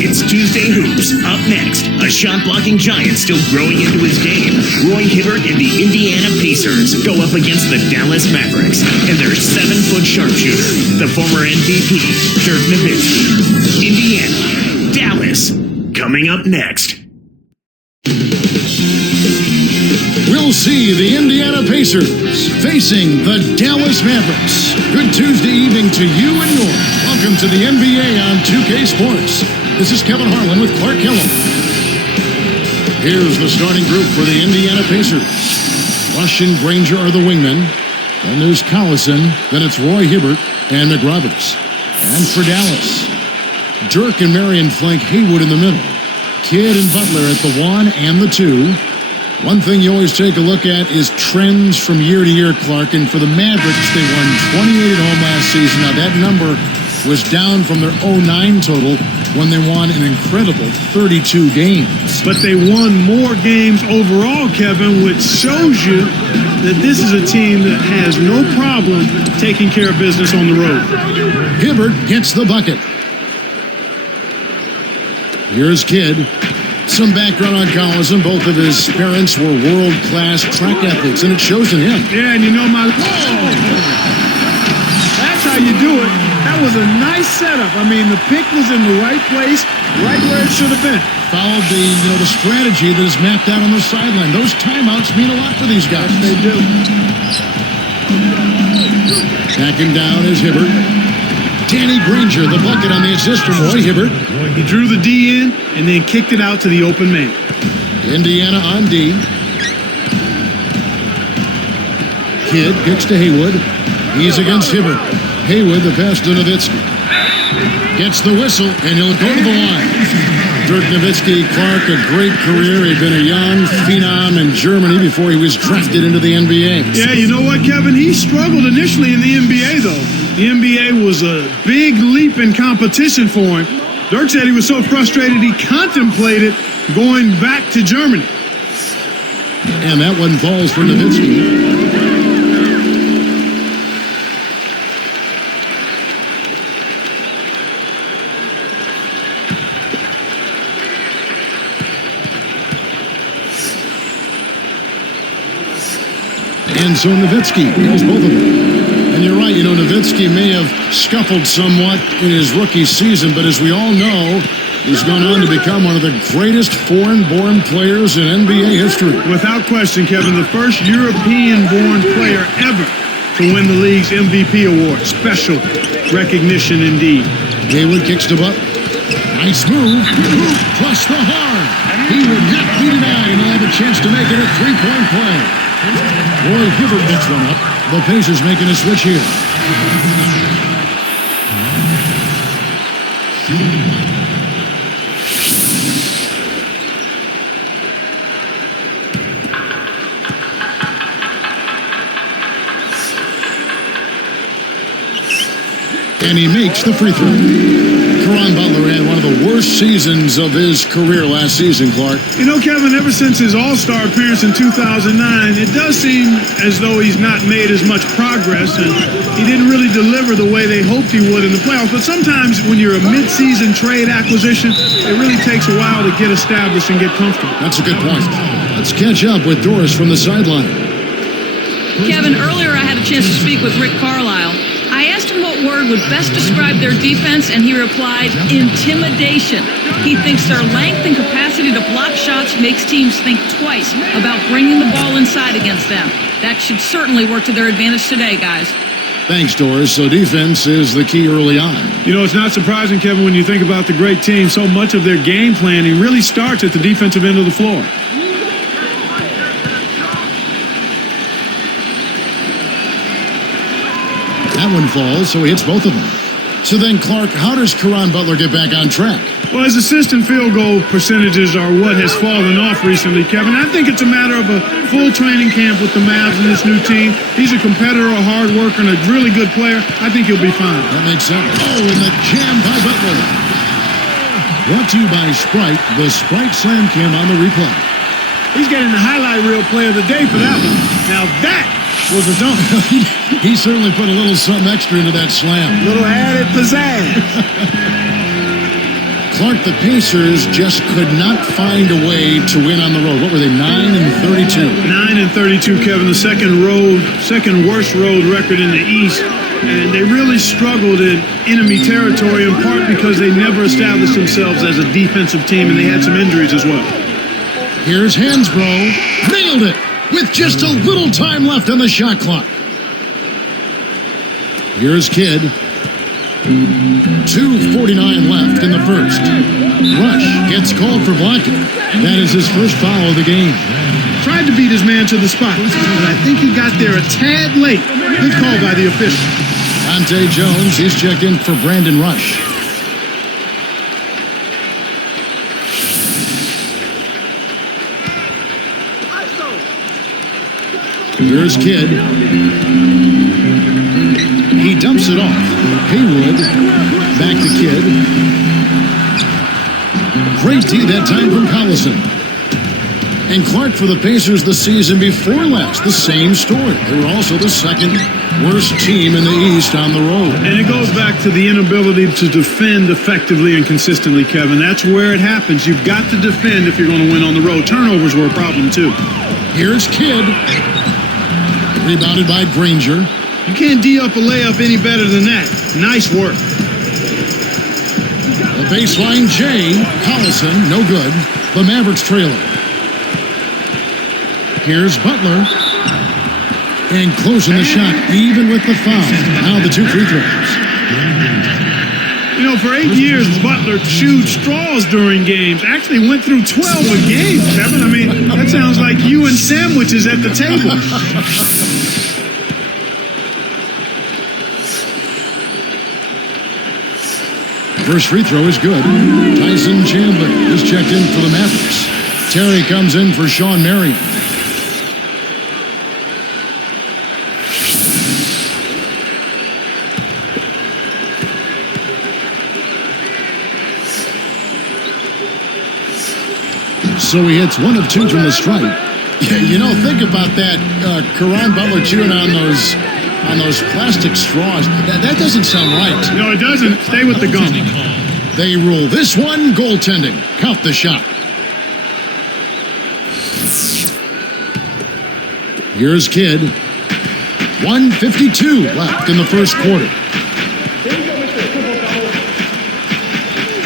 It's Tuesday Hoops. Up next, a shot-blocking giant still growing into his game. Roy Hibbert and the Indiana Pacers go up against the Dallas Mavericks and their 7-foot sharpshooter, the former MVP, Dirk Nowitzki. Indiana, Dallas, coming up next. We'll see the Indiana Pacers facing the Dallas Mavericks. Good Tuesday evening to you and yours. Welcome to the NBA on 2K Sports. This is Kevin Harlan with Clark Kellum. Here's the starting group for the Indiana Pacers. Rush and Granger are the wingmen. Then there's Collison. Then it's Roy Hibbert and McRoberts. And for Dallas, Dirk and Marion flank Haywood in the middle. Kidd and Butler at the 1 and the 2. One thing you always take a look at is trends from year to year, Clark. And for the Mavericks, they won 28 at home last season. Now, that number was down from their 09 total when they won an incredible 32 games. But they won more games overall, Kevin, which shows you that this is a team that has no problem taking care of business on the road. Hibbert gets the bucket. Here's Kidd. Some background on Collison. Both of his parents were world-class track athletes, and it shows in him. Yeah, and you know that's how you do it. That was a nice setup. I mean, the pick was in the right place, right where it should have been. Followed the strategy that is mapped out on the sideline. Those timeouts mean a lot for these guys. They do. Backing down is Hibbert. Danny Granger, the bucket on the assist from Roy Hibbert. He drew the D in and then kicked it out to the open man. Indiana on D. Kidd kicks to Haywood. He's against Hibbert. Haywood, the pass to Nowitzki. Gets the whistle, and he'll go to the line. Dirk Nowitzki, Clark, a great career. He'd been a young phenom in Germany before he was drafted into the NBA. Yeah, you know what, Kevin? He struggled initially in the NBA, though. The NBA was a big leap in competition for him. Dirk said he was so frustrated he contemplated going back to Germany. And that one falls for Nowitzki. And so Nowitzki kills both of them. And you're right, Nowitzki may have scuffled somewhat in his rookie season, but as we all know, he's gone on to become one of the greatest foreign-born players in NBA history. Without question, Kevin, the first European-born player ever to win the league's MVP award. Special recognition indeed. Haywood kicks to Butler. Nice move. Plus the hard. He would not be denied, and he'll have a chance to make it a three-point play. Roy Hibbert picks one up. The Pacers making a switch here. And he makes the free throw. Caron Butler had one of the worst seasons of his career last season, Clark. You know, Kevin, ever since his All-Star appearance in 2009, it does seem as though he's not made as much progress, and he didn't really deliver the way they hoped he would in the playoffs. But sometimes when you're a mid-season trade acquisition, it really takes a while to get established and get comfortable. That's a good point. Let's catch up with Doris from the sideline. Kevin, earlier I had a chance to speak with Rick Carlisle. I asked him what word would best describe their defense, and he replied, intimidation. He thinks their length and capacity to block shots makes teams think twice about bringing the ball inside against them. That should certainly work to their advantage today, guys. Thanks, Doris. So defense is the key early on. You know, it's not surprising, Kevin, when you think about the great team. So much of their game planning really starts at the defensive end of the floor. That one falls, so he hits both of them. So then, Clark, how does Caron Butler get back on track? Well, his assist and field goal percentages are what has fallen off recently, Kevin. I think it's a matter of a full training camp with the Mavs and this new team. He's a competitor, a hard worker, and a really good player. I think he'll be fine. That makes sense. Oh, and the jam by Butler. Brought to you by Sprite, the Sprite Slam Cam on the replay. He's getting the highlight reel play of the day for that one. Now that was a dunk. He certainly put a little something extra into that slam. Little added pizzazz. Clark, the Pacers just could not find a way to win on the road. What were they, 9-32? 9-32, Kevin, the second worst road record in the East. And they really struggled in enemy territory, in part because they never established themselves as a defensive team, and they had some injuries as well. Here's Hansbrough. Nailed it with just a little time left on the shot clock. Here's Kidd. 2:49 left in the first. Rush gets called for blocking. That is his first foul of the game. Tried to beat his man to the spot, but I think he got there a tad late. Good call by the official. Dante Jones, he's checked in for Brandon Rush. Here's Kidd. He dumps it off. Haywood, back to Kidd. Great D that time from Collison. And Clark for the Pacers the season before last, the same story. They were also the second worst team in the East on the road. And it goes back to the inability to defend effectively and consistently, Kevin. That's where it happens. You've got to defend if you're going to win on the road. Turnovers were a problem, too. Here's Kidd. Rebounded by Granger. You can't D up a layup any better than that. Nice work. The baseline J. Collison, no good. The Mavericks trailing. Here's Butler. And closing the shot, even with the foul. Now the two free throws. You know, for 8 years, Butler chewed straws during games. Actually went through 12 a game, Kevin. I mean, that sounds like you and sandwiches at the table. First free throw is good. Tyson Chandler is checked in for the Mavericks. Terry comes in for Sean Marion. So he hits 1 of 2 from the stripe. Yeah, you know, think about that. Caron Butler chewing on those plastic straws. That doesn't sound right. No, it doesn't. Stay with the gum. They rule this one goaltending. Count the shot. Here's Kidd. 1:52 left in the first quarter.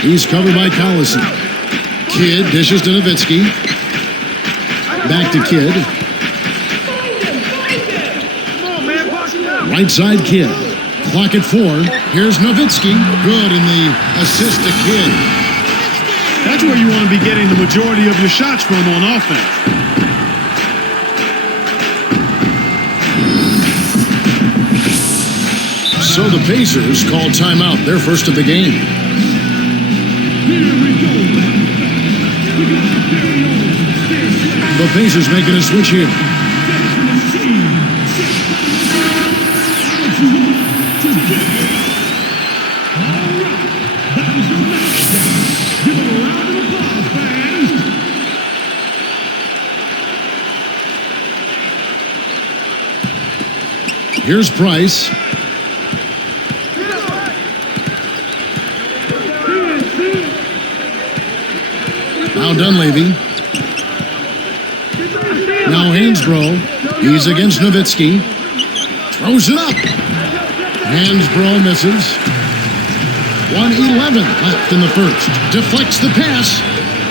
He's covered by Collison. Kidd dishes to Nowitzki. Back to Kidd. Right side Kidd. Clock at 4. Here's Nowitzki. Good in the assist to Kidd. That's where you want to be getting the majority of your shots from on offense. So the Pacers call timeout, their first of the game. The Pacers making a switch here. Here's Price. Now Dunleavy. Now Hansbrough. He's against Nowitzki. Throws it up. Hansbrough misses. 1:11 left in the first. Deflects the pass.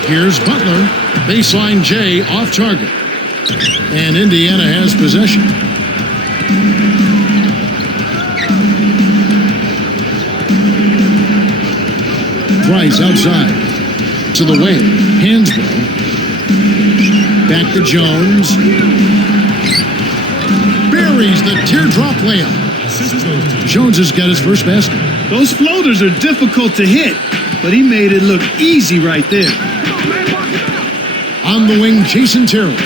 Here's Butler. Baseline J off target. And Indiana has possession. Price outside. To the wing. Hansbrough. Back to Jones. Buries the teardrop layup. Jones has got his first basket. Those floaters are difficult to hit, but he made it look easy right there. On the wing, Jason Terry.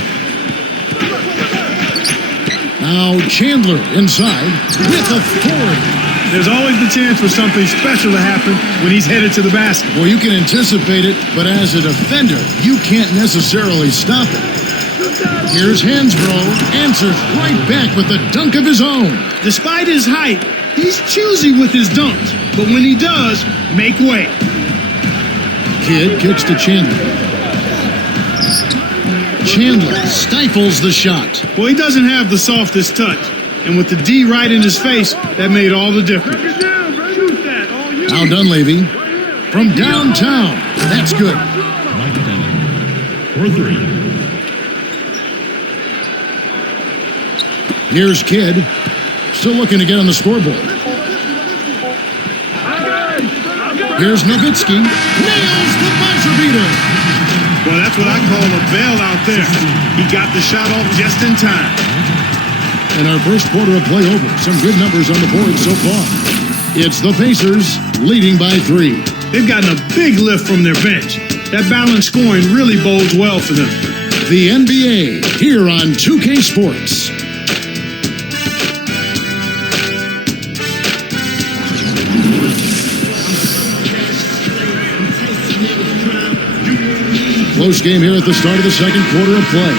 Now Chandler inside with authority. There's always the chance for something special to happen when he's headed to the basket. Well, you can anticipate it, but as a defender, you can't necessarily stop it. Here's Hansbrough, answers right back with a dunk of his own. Despite his height, he's choosy with his dunks, but when he does, make way. Kidd kicks to Chandler. Chandler stifles the shot. Well, he doesn't have the softest touch. And with the D right in his face, that made all the difference. Now Dunleavy from downtown. That's good. For 3. Here's Kidd. Still looking to get on the scoreboard. Here's Nowitzki. Nails the buzzer beater. Well, that's what I call a bailout there. He got the shot off just in time. And our first quarter of play over. Some good numbers on the board so far. It's the Pacers leading by 3. They've gotten a big lift from their bench. That balanced scoring really bodes well for them. The NBA here on 2K Sports. Close game here at the start of the second quarter of play.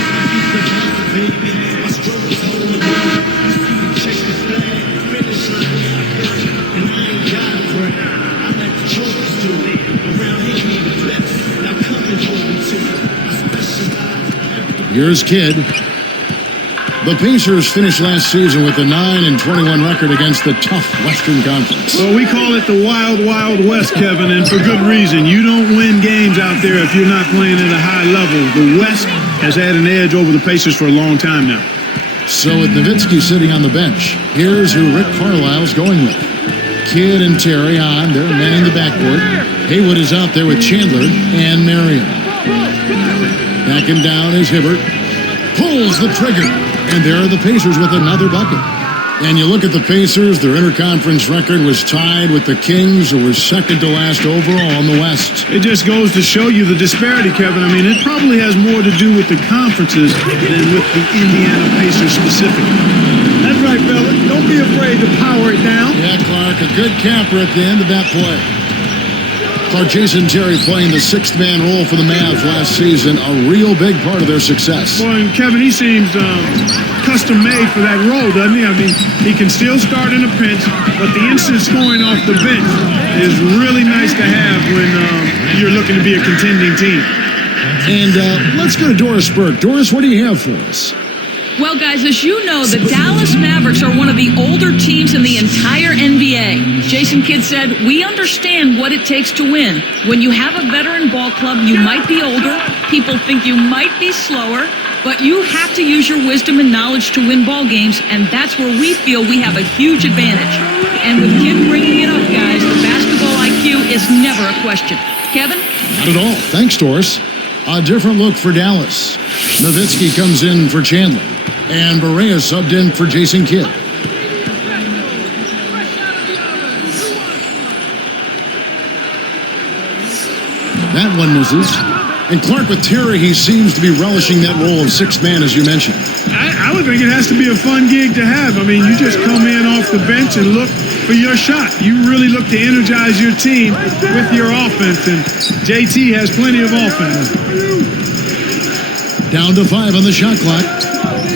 Here's Kidd. The Pacers finished last season with a 9-21 record against the tough Western Conference. Well, we call it the Wild, Wild West, Kevin, and for good reason. You don't win games out there if you're not playing at a high level. The West has had an edge over the Pacers for a long time now. So with Nowitzki sitting on the bench, here's who Rick Carlisle's going with. Kidd and Terry on. They're manning the backcourt. Haywood is out there with Chandler and Marion. Backing down is Hibbert. Pulls the trigger. And there are the Pacers with another bucket. And you look at the Pacers, their interconference record was tied with the Kings, who were second to last overall in the West. It just goes to show you the disparity, Kevin. I mean, it probably has more to do with the conferences than with the Indiana Pacers specifically. That's right, fella. Don't be afraid to power it down. Yeah, Clark, a good capper at the end of that play. Clark, Jason Terry playing the sixth-man role for the Mavs last season, a real big part of their success. Boy, and Kevin, he seems custom-made for that role, doesn't he? I mean, he can still start in a pinch, but the instant scoring off the bench is really nice to have when you're looking to be a contending team. And let's go to Doris Burke. Doris, what do you have for us? Well, guys, as you know, the Dallas Mavericks are one of the older teams in the entire NBA. Jason Kidd said, "We understand what it takes to win. When you have a veteran ball club, you might be older. People think you might be slower. But you have to use your wisdom and knowledge to win ball games, and that's where we feel we have a huge advantage." And with Kidd bringing it up, guys, the basketball IQ is never a question. Kevin? Not at all. Thanks, Doris. A different look for Dallas. Nowitzki comes in for Chandler. And Barea subbed in for Jason Kidd. That one misses. And Clark with Terry, he seems to be relishing that role of sixth man, as you mentioned. I would think it has to be a fun gig to have. I mean, you just come in off the bench and look for your shot. You really look to energize your team with your offense, and JT has plenty of offense. Down to 5 on the shot clock.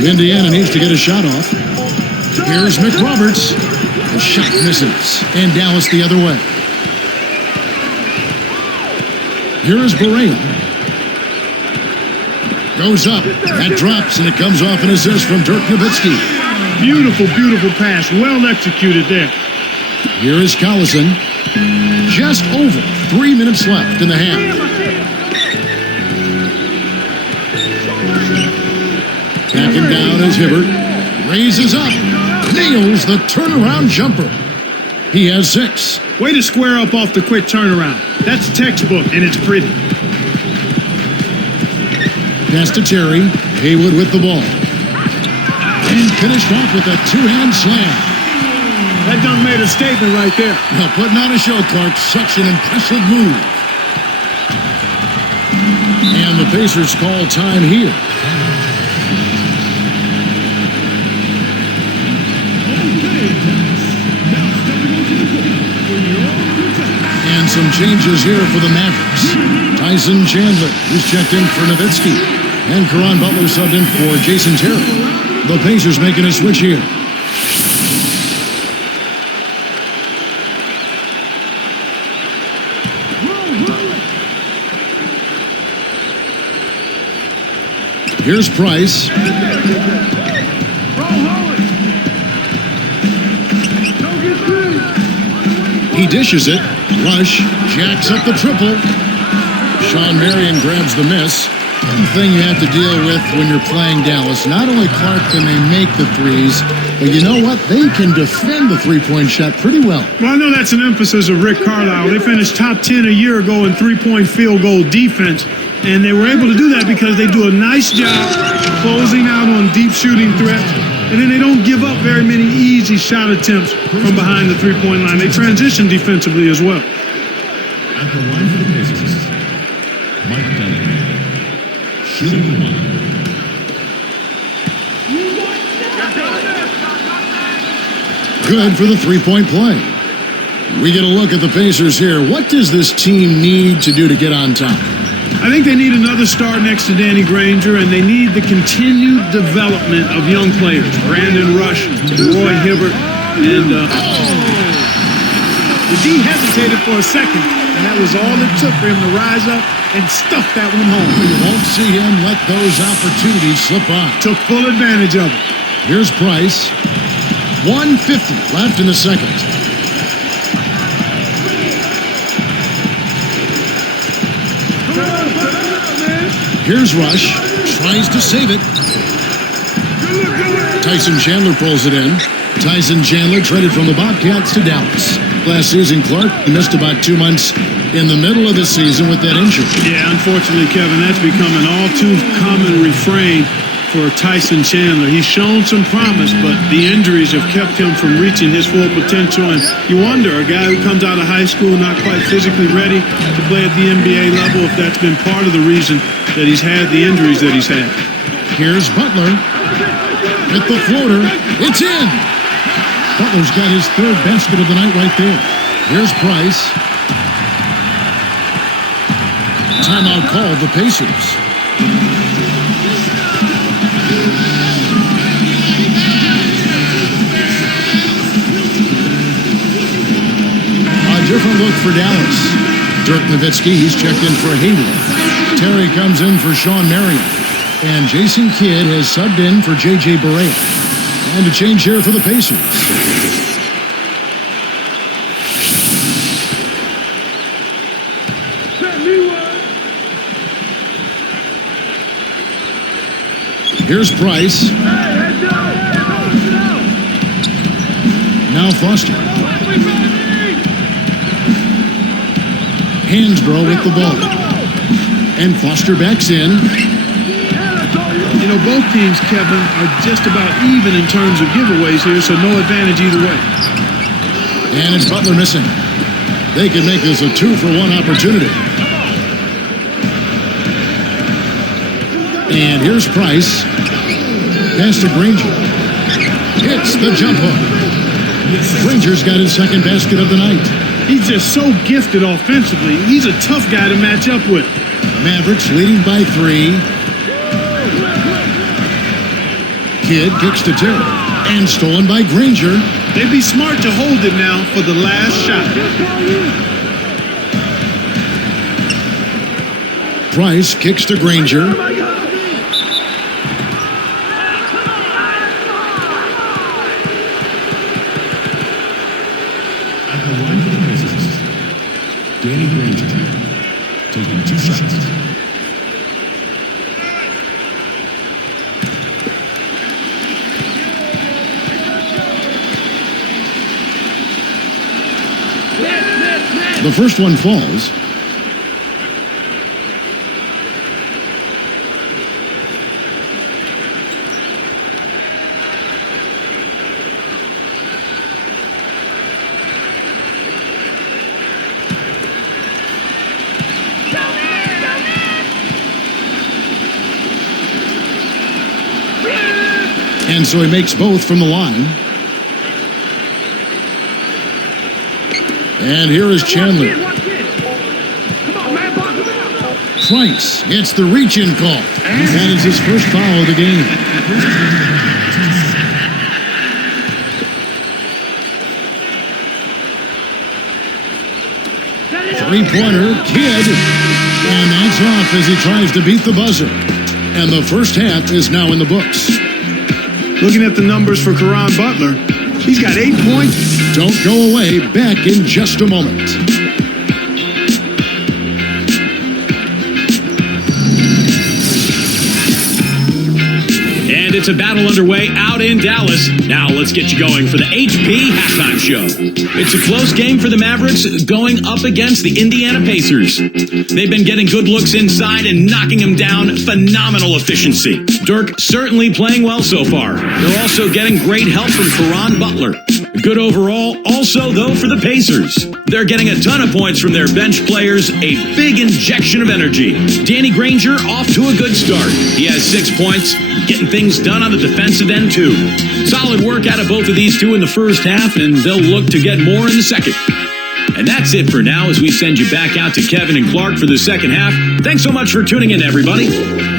Indiana needs to get a shot off. Here's McRoberts. The shot misses. And Dallas the other way. Here is Barea. Goes up. That drops, and it comes off an assist from Dirk Nowitzki. Beautiful, beautiful pass. Well executed there. Here is Collison. Just over 3 minutes left in the half. Backing down is Hibbert. Raises up. Nails the turnaround jumper. He has 6. Way to square up off the quick turnaround. That's textbook, and it's pretty. Pass to Terry. Haywood with the ball. And finished off with a two-hand slam. That done made a statement right there. Well, putting on a show, Clark. Such an impressive move. And the Pacers call time here. And some changes here for the Mavericks. Tyson Chandler, who's checked in for Nowitzki. And Caron Butler subbed in for Jason Terry. The Pacers making a switch here. Here's Price. He dishes it. Rush jacks up the triple. Sean Marion grabs the miss. One thing you have to deal with when you're playing Dallas, not only Clark can they make the threes, but you know what? They can defend the three-point shot pretty well. Well, I know that's an emphasis of Rick Carlisle. They finished top 10 a year ago in three-point field goal defense, and they were able to do that because they do a nice job closing out on deep shooting threats, and then they don't give up very many easy shot attempts from behind the three-point line. They transition defensively as well. At the line for the Pacers, Mike Dunn. Shooting the one. Good for the three-point play. We get a look at the Pacers here. What does this team need to do to get on top? I think they need another star next to Danny Granger, and they need the continued development of young players. Brandon Rush, Roy Hibbert, and the D hesitated for a second, and that was all it took for him to rise up and stuff that one home. You won't see him let those opportunities slip by. Took full advantage of it. Here's Price. 1:50 left in the second. Here's Rush. Tries to save it. Tyson Chandler pulls it in. Tyson Chandler traded from the Bobcats to Dallas. Last season, Clark missed about 2 months in the middle of the season with that injury. Yeah, unfortunately, Kevin, that's become an all too common refrain for Tyson Chandler. He's shown some promise, but the injuries have kept him from reaching his full potential. And you wonder, a guy who comes out of high school not quite physically ready to play at the NBA level, if that's been part of the reason that he's had the injuries that he's had. Here's Butler with the floater. It's in. Butler's got his third basket of the night right there. Here's Price. Timeout called the Pacers. A different look for Dallas. Dirk Nowitzki, he's checked in for Hayward. Terry comes in for Sean Marion. And Jason Kidd has subbed in for J.J. Barea. And a change here for the Pacers. Here's Price. Now Foster. Hansbrough with the ball. And Foster backs in. You know, both teams, Kevin, are just about even in terms of giveaways here, so no advantage either way. And it's Butler missing. They can make this a 2-for-1 opportunity. And here's Price. Pass to Granger. Hits the jump hook. Granger's got his second basket of the night. He's just so gifted offensively. He's a tough guy to match up with. Mavericks leading by 3. Kidd kicks to Terry. And stolen by Granger. They'd be smart to hold it now for the last shot. Price kicks to Granger. At the line for the Pacers, Danny Granger taking 2 shots. The first one falls. And so he makes both from the line. And here is Chandler. Price hits the reach-in call. That is his first foul of the game. Three-pointer, Kidd. And that's off as he tries to beat the buzzer. And the first half is now in the books. Looking at the numbers for Caron Butler, he's got 8 points. Don't go away. Back in just a moment. And it's a battle underway out in Dallas. Now let's get you going for the HP Halftime Show. It's a close game for the Mavericks going up against the Indiana Pacers. They've been getting good looks inside and knocking them down. Phenomenal efficiency. Dirk certainly playing well so far. They're also getting great help from Caron Butler. Good overall, also, though, for the Pacers. They're getting a ton of points from their bench players, a big injection of energy. Danny Granger off to a good start. He has 6 points, getting things done on the defensive end, too. Solid work out of both of these two in the first half, and they'll look to get more in the second. And that's it for now as we send you back out to Kevin and Clark for the second half. Thanks so much for tuning in, everybody.